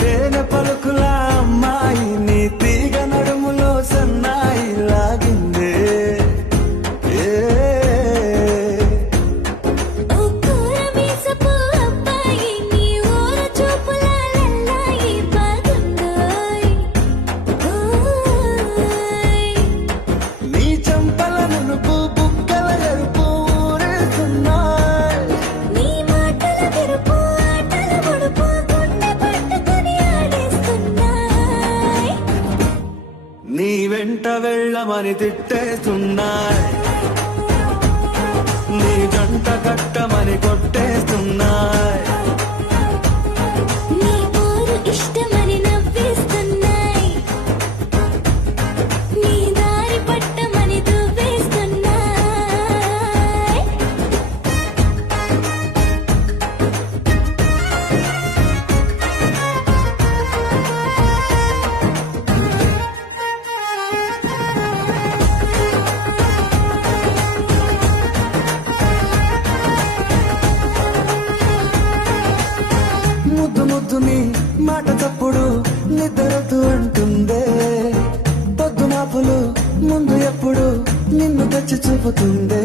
తేనె పలుకుల అమ్మాయి నీ తీగ నడుములో సన్నాయి లాగిందే ఏ నీ చంపల నునుపు బుగ్గల ఎరుపు ఊరేస్తున్నాయి నీ వెంట వెళ్ళమని తిట్టేస్తున్నాయి నీ జంట కట్టమని కొట్టేస్తున్నాయి ఇష్టమని నవ్వేస్తున్నాయి నీ దారి పట్టమని దువ్వేస్తున్నాయి ముద్దు ముద్దు నీ మాట తప్పుడు నిద్రతూ అంటుందే పొద్దు మాపులు ముందు ఎప్పుడు నిన్ను తెచ్చి చూపుతుందే